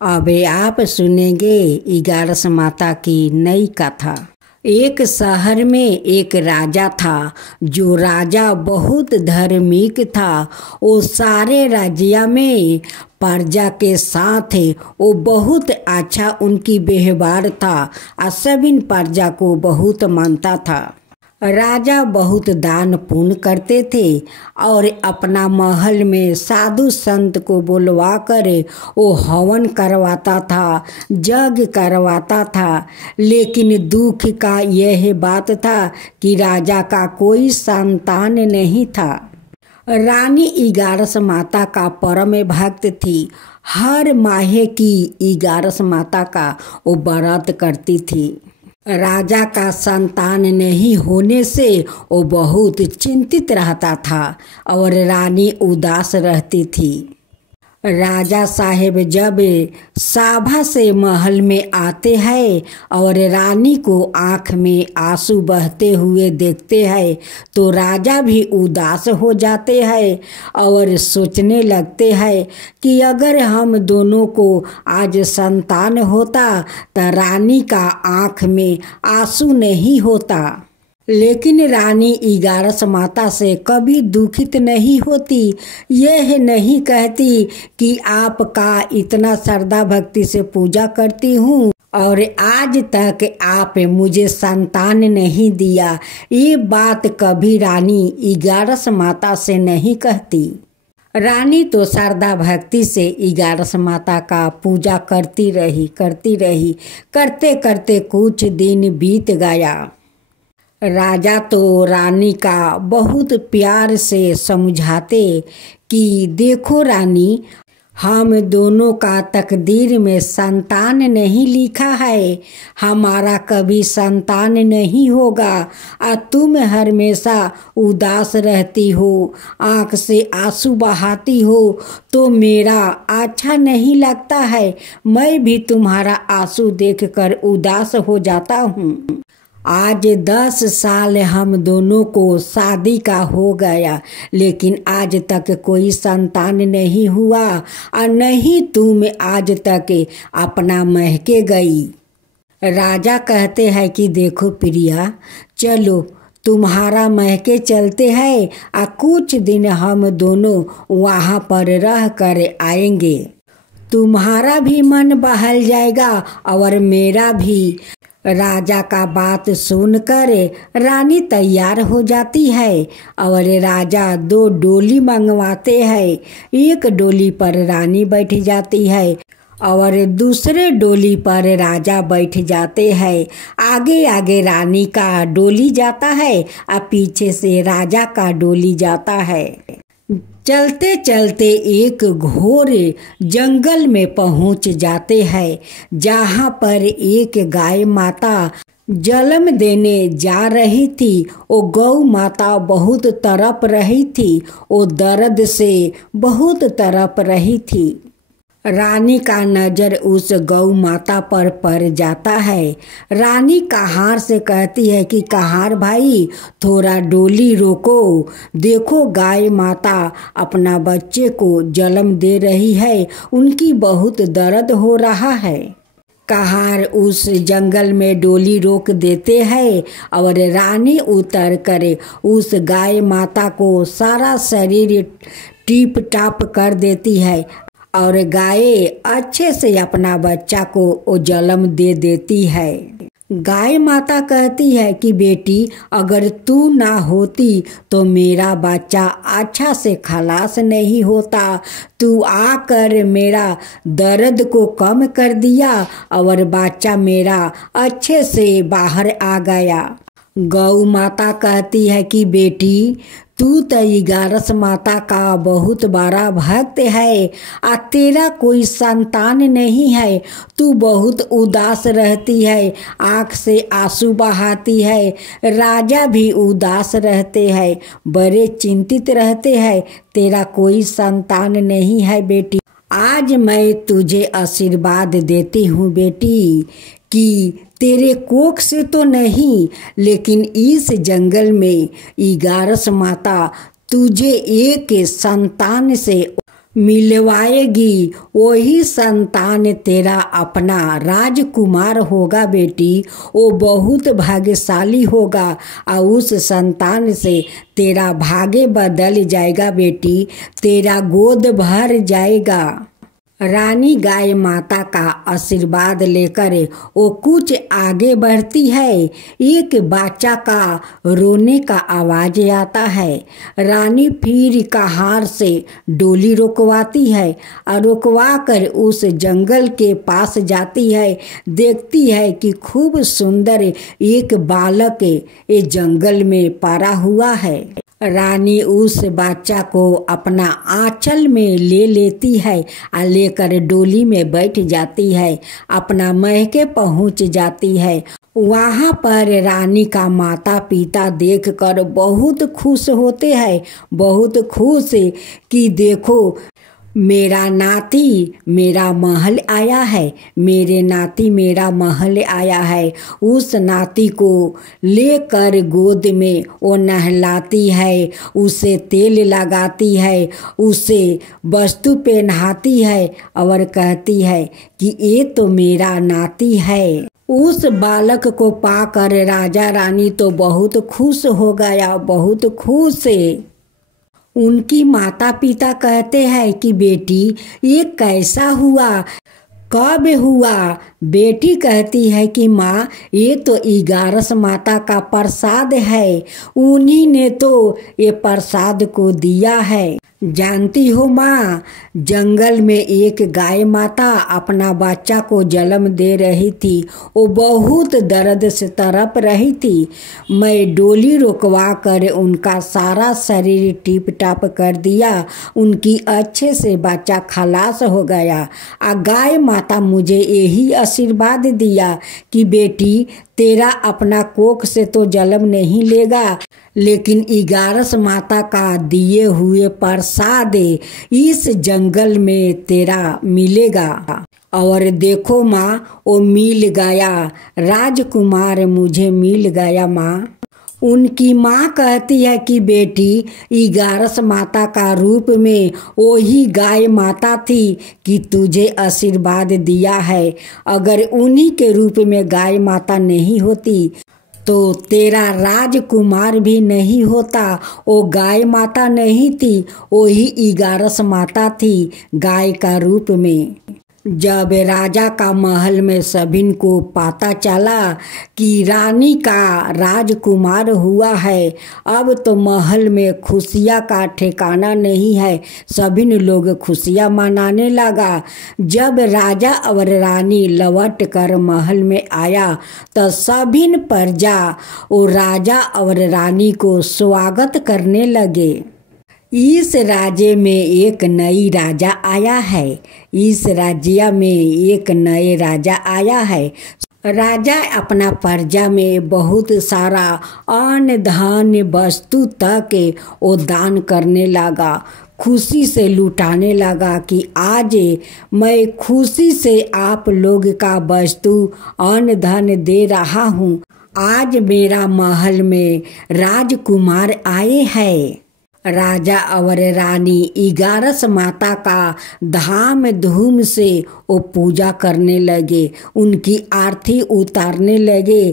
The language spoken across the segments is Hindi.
अब आप सुनेंगे इगारस माता की नई कथा। एक शहर में एक राजा था। जो राजा बहुत धार्मिक था। वो सारे राज्य में प्रजा के साथ वो बहुत अच्छा उनकी व्यवहार था और सभी प्रजा को बहुत मानता था। राजा बहुत दान पुण्य करते थे और अपना महल में साधु संत को बुलवा कर वो हवन करवाता था, यज्ञ करवाता था। लेकिन दुख का यह बात था कि राजा का कोई संतान नहीं था। रानी इगारस माता का परम भक्त थी। हर माह की इगारस माता का वो व्रत करती थी। राजा का संतान नहीं होने से वो बहुत चिंतित रहता था और रानी उदास रहती थी। राजा साहेब जब सभा से महल में आते हैं और रानी को आँख में आंसू बहते हुए देखते हैं तो राजा भी उदास हो जाते हैं और सोचने लगते हैं कि अगर हम दोनों को आज संतान होता तो रानी का आँख में आंसू नहीं होता। लेकिन रानी इगारस माता से कभी दुखित नहीं होती। यह नहीं कहती कि आपका इतना श्रद्धा भक्ति से पूजा करती हूँ और आज तक आप मुझे संतान नहीं दिया। ये बात कभी रानी इगारस माता से नहीं कहती। रानी तो श्रद्धा भक्ति से इगारस माता का पूजा करती रही। करते करते कुछ दिन बीत गया। राजा तो रानी का बहुत प्यार से समझाते कि देखो रानी, हम दोनों का तकदीर में संतान नहीं लिखा है। हमारा कभी संतान नहीं होगा और तुम हमेशा उदास रहती हो, आँख से आंसू बहाती हो तो मेरा अच्छा नहीं लगता है। मैं भी तुम्हारा आंसू देखकर उदास हो जाता हूँ। आज 10 साल हम दोनों को शादी का हो गया, लेकिन आज तक कोई संतान नहीं हुआ और नहीं तुम आज तक अपना महके गई। राजा कहते हैं कि देखो प्रिया, चलो तुम्हारा महके चलते हैं और कुछ दिन हम दोनों वहाँ पर रह कर आएंगे। तुम्हारा भी मन बहल जाएगा और मेरा भी। राजा का बात सुनकर रानी तैयार हो जाती है और राजा 2 डोली मंगवाते हैं। एक डोली पर रानी बैठ जाती है और दूसरे डोली पर राजा बैठ जाते हैं। आगे आगे रानी का डोली जाता है और पीछे से राजा का डोली जाता है। चलते चलते एक घोर जंगल में पहुंच जाते हैं, जहां पर एक गाय माता जन्म देने जा रही थी। वो गौ माता बहुत तड़प रही थी, वो दर्द से बहुत तड़प रही थी। रानी का नजर उस गौ माता पर पड़ जाता है। रानी कहार से कहती है कि कहार भाई, थोड़ा डोली रोको, देखो गाय माता अपना बच्चे को जन्म दे रही है, उनकी बहुत दर्द हो रहा है। कहार उस जंगल में डोली रोक देते हैं और रानी उतर कर उस गाय माता को सारा शरीर टीप टाप कर देती है और गाय अच्छे से अपना बच्चा को जन्म दे देती है। गाय माता कहती है कि बेटी, अगर तू ना होती तो मेरा बच्चा अच्छा से खलास नहीं होता। तू आकर मेरा दर्द को कम कर दिया और बच्चा मेरा अच्छे से बाहर आ गया। गौ माता कहती है कि बेटी, तू तो इगारस माता का बहुत बड़ा भक्त है और तेरा कोई संतान नहीं है। तू बहुत उदास रहती है, आँख से आंसू बहाती है। राजा भी उदास रहते हैं, बड़े चिंतित रहते हैं। तेरा कोई संतान नहीं है बेटी। आज मैं तुझे आशीर्वाद देती हूँ बेटी कि तेरे कोख से तो नहीं, लेकिन इस जंगल में इगारस माता तुझे एक संतान से मिलवाएगी वही संतान तेरा अपना राजकुमार होगा बेटी। वो बहुत भाग्यशाली होगा और उस संतान से तेरा भाग्य बदल जाएगा बेटी, तेरा गोद भर जाएगा। रानी गाय माता का आशीर्वाद लेकर वो कुछ आगे बढ़ती है। एक बच्चा का रोने का आवाज आता है। रानी फिर कहार से डोली रुकवाती है और रुकवा कर उस जंगल के पास जाती है। देखती है कि खूब सुंदर एक बालक ये जंगल में पड़ा हुआ है। रानी उस बच्चा को अपना आंचल में ले लेती है और लेकर डोली में बैठ जाती है। अपना महके पहुंच जाती है। वहाँ पर रानी का माता पिता देखकर बहुत खुश होते हैं, बहुत खुश कि देखो मेरा नाती मेरा महल आया है, मेरे नाती मेरा महल आया है। उस नाती को लेकर गोद में वो नहलाती है, उसे तेल लगाती है, उसे वस्तु पहनाती है और कहती है कि ये तो मेरा नाती है। उस बालक को पाकर राजा रानी तो बहुत खुश हो गया, बहुत खुश है। उनकी माता पिता कहते हैं कि बेटी ये कैसा हुआ, कब हुआ? बेटी कहती है कि माँ ये तो 11 माता का प्रसाद है, उन्हीं ने तो ये प्रसाद को दिया है। जानती हो माँ, जंगल में एक गाय माता अपना बच्चा को जन्म दे रही थी। वो बहुत दर्द से तड़प रही थी। मैं डोली रुकवा कर उनका सारा शरीर टिप टाप कर दिया, उनकी अच्छे से बच्चा खलास हो गया। गाय माता मुझे यही आशीर्वाद दिया कि बेटी तेरा अपना कोख से तो जन्म नहीं लेगा, लेकिन 11 माता का दिए हुए प्रसाद इस जंगल में तेरा मिलेगा। और देखो माँ वो मिल गया, राजकुमार मुझे मिल गया माँ। उनकी माँ कहती है कि बेटी 11 माता का रूप में वही गाय माता थी कि तुझे आशीर्वाद दिया है। अगर उन्हीं के रूप में गाय माता नहीं होती तो तेरा राजकुमार भी नहीं होता। वो गाय माता नहीं थी, वही 11 माता थी गाय का रूप में। जब राजा का महल में सभिन को पता चला कि रानी का राजकुमार हुआ है, अब तो महल में खुशियाँ का ठिकाना नहीं है। सभिन लोग खुशियाँ मनाने लगा। जब राजा और रानी लौट कर महल में आया तो सभिन प्रजा वो राजा और रानी को स्वागत करने लगे। इस राज्य में एक नई राजा आया है, इस राज्य में एक नए राजा आया है। राजा अपना प्रजा में बहुत सारा अन्न धन वस्तु तक वो दान करने लगा, खुशी से लुटाने लगा कि आज मैं खुशी से आप लोग का वस्तु अन्न धन दे रहा हूँ। आज मेरा महल में राजकुमार आए हैं। राजा और रानी 11 माता का धाम धूम से वो पूजा करने लगे, उनकी आरती उतारने लगे।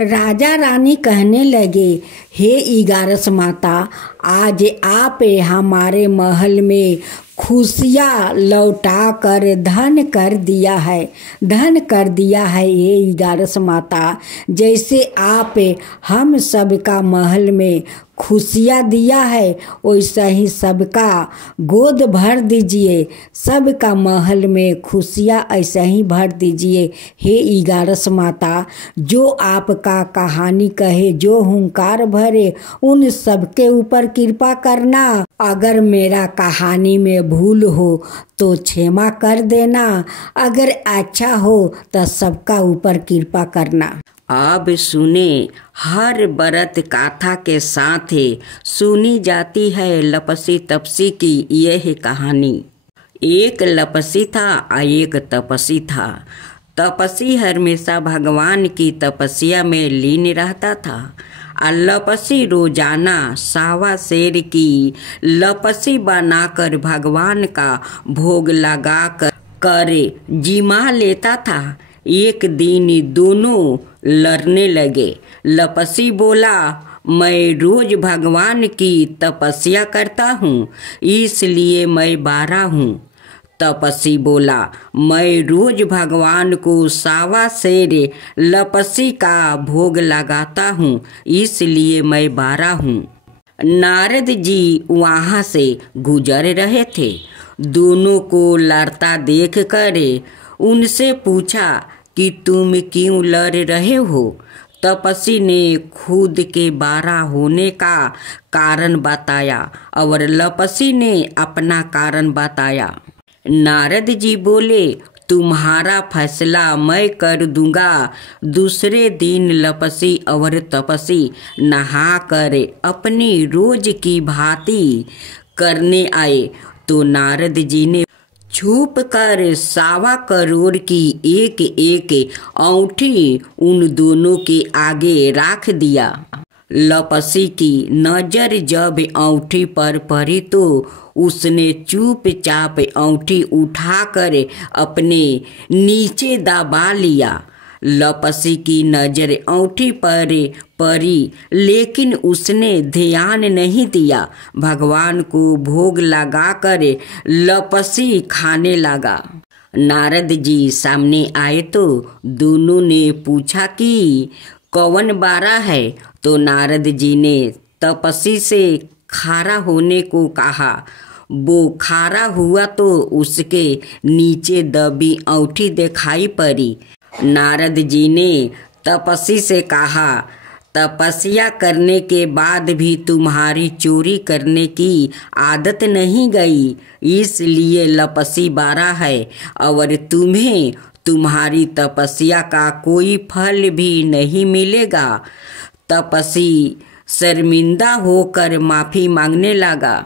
राजा रानी कहने लगे, हे 11 माता, आज आप हमारे महल में खुशियाँ लौटा कर धन कर दिया है, धन कर दिया है ये 11 माता। जैसे आप हम सबका महल में खुशियाँ दिया है वैसा ही सबका गोद भर दीजिए, सबका महल में खुशियाँ ऐसा ही भर दीजिए। हे 11 माता, जो आपका कहानी कहे, जो हुंकार भरे, उन सबके ऊपर कृपा करना। अगर मेरा कहानी में भूल हो तो क्षमा कर देना, अगर अच्छा हो तो सबका ऊपर कृपा करना। अब सुने, हर व्रत गाथा के साथ सुनी जाती है लपसी तपसी की यह कहानी। एक लपसी था और एक तपसी था। तपसी हमेशा भगवान की तपस्या में लीन रहता था लपसी रोजाना सावा शेर की लपसी बनाकर भगवान का भोग लगा कर जिमा लेता था। एक दिन दोनों लड़ने लगे। लपसी बोला, मैं रोज भगवान की तपस्या करता हूँ, इसलिए मैं बारा हूँ। तपसी बोला, मैं रोज भगवान को सावा शेर लपसी का भोग लगाता हूँ, इसलिए मैं बारा हूँ। नारद जी वहाँ से गुजर रहे थे। दोनों को लड़ता देख कर उनसे पूछा कि तुम क्यों लड़ रहे हो? तपसी ने खुद के बारा होने का कारण बताया और लपसी ने अपना कारण बताया। नारद जी बोले, तुम्हारा फैसला मैं कर दूंगा। दूसरे दिन लपसी और तपसी नहाकर अपनी रोज की भांति करने आए तो नारद जी ने छुप कर 1.25 करोड़ की एक एक औंठी उन दोनों के आगे रख दिया। लपसी की नजर जब औंठी पर पड़ी तो उसने चुपचाप औंठी उठाकर अपने नीचे दबा लिया। लपसी की नजर औंठी पर पड़ी, लेकिन उसने ध्यान नहीं दिया। भगवान को भोग लगाकर लपसी खाने लगा। नारद जी सामने आए तो दोनों ने पूछा कि कौन बारा है? तो नारद जी ने तपसी से खारा होने को कहा। वो खारा हुआ तो उसके नीचे दबी औंठी दिखाई पड़ी। नारद जी ने तपसी से कहा, तपस्या करने के बाद भी तुम्हारी चोरी करने की आदत नहीं गई, इसलिए लपसी बारा है और तुम्हें तुम्हारी तपस्या का कोई फल भी नहीं मिलेगा। तपसी शर्मिंदा होकर माफी मांगने लगा।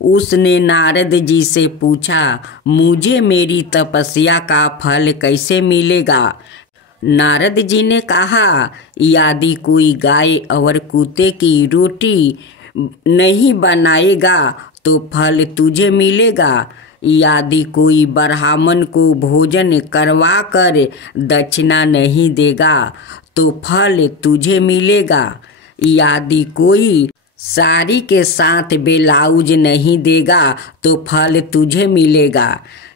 उसने नारद जी से पूछा, मुझे मेरी तपस्या का फल कैसे मिलेगा? नारद जी ने कहा, यदि कोई गाय और कुत्ते की रोटी नहीं बनाएगा तो फल तुझे मिलेगा। यदि कोई ब्राह्मण को भोजन करवा कर दक्षिणा नहीं देगा तो फल तुझे मिलेगा। यदि कोई साड़ी के साथ ब्लाउज नहीं देगा तो फल तुझे मिलेगा।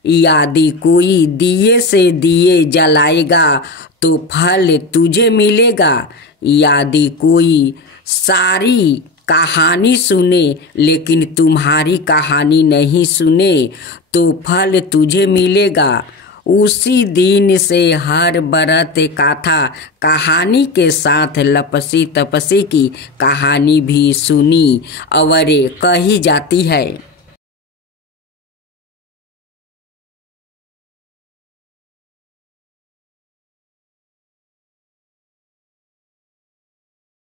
यदि कोई दिए से दिए जलाएगा तो फल तुझे मिलेगा। यदि कोई सारी कहानी सुने लेकिन तुम्हारी कहानी नहीं सुने तो फल तुझे मिलेगा। उसी दिन से हर व्रत कथा कहानी के साथ लपसी तपसी की कहानी भी सुनी और कही जाती है।